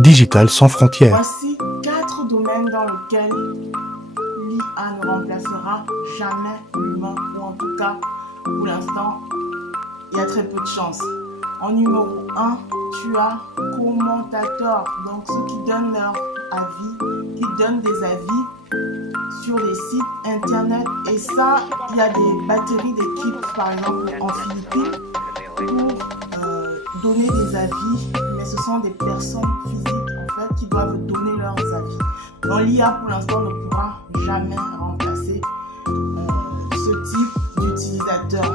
Digital sans frontières. Voici 4 domaines dans lesquels l'IA ne remplacera jamais l'humain, ou en tout cas, pour l'instant, il y a très peu de chance. En numéro 1, tu as commentateurs, donc ceux qui donnent leur avis, qui donnent des avis sur les sites internet. Et ça, il y a des batteries d'équipes, par exemple en Philippines, pour donner des avis, mais ce sont des personnes physiques en fait qui doivent donner leurs avis. Donc l'IA pour l'instant ne pourra jamais remplacer ce type d'utilisateur.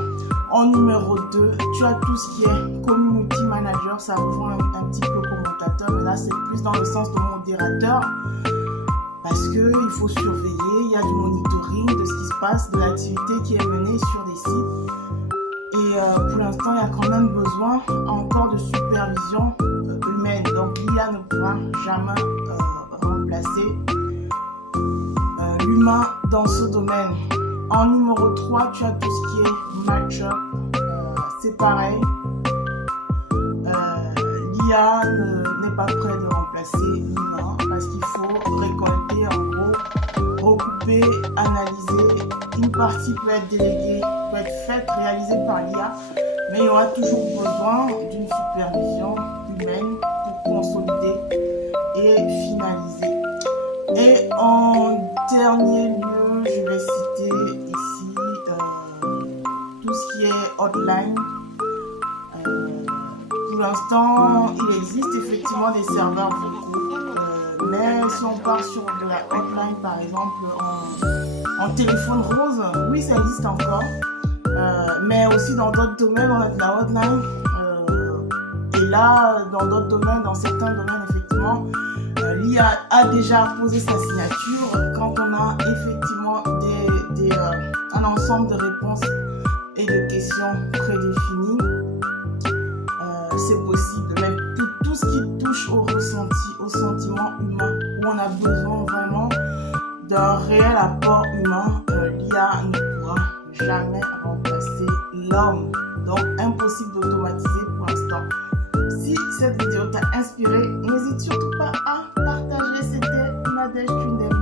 En numéro 2, tu as tout ce qui est community manager, ça rejoint un petit peu commentateur, mais là c'est plus dans le sens de modérateur, parce qu'il faut surveiller, il y a du monitoring de ce qui se passe, de l'activité qui est menée sur des sites. Et pour l'instant, il y a quand même besoin encore de supervision humaine. Donc l'IA ne pourra jamais remplacer l'humain dans ce domaine. En numéro 3, tu as tout ce qui est match-up. C'est pareil. L'IA n'est pas prêt de remplacer l'humain parce qu'il faut récolter, en gros, recouper, analyser. Une partie peut être déléguée, peut être faite, réalisée par l'IA, mais il y aura toujours besoin d'une supervision humaine pour consolider et finaliser. Et en dernier lieu, je vais citer ici tout ce qui est hotline. Pour l'instant, il existe effectivement des serveurs vocaux, mais si on part sur de la hotline, par exemple en téléphone rose, oui, ça existe encore, mais aussi dans d'autres domaines, on a de la hotline. Et là, dans d'autres domaines, dans certains domaines, effectivement, l'IA a déjà posé sa signature quand on a effectivement un ensemble de réponses et de questions prédéfinies. C'est possible, mais tout ce qui touche au ressenti, au sentiment humain, où on a besoin vraiment d'un réel apport humain, l'IA ne pourra jamais remplacer l'homme. Donc impossible d'automatiser pour l'instant. Si cette vidéo t'a inspiré, n'hésite surtout pas à partager. C'était Nadège Tundem.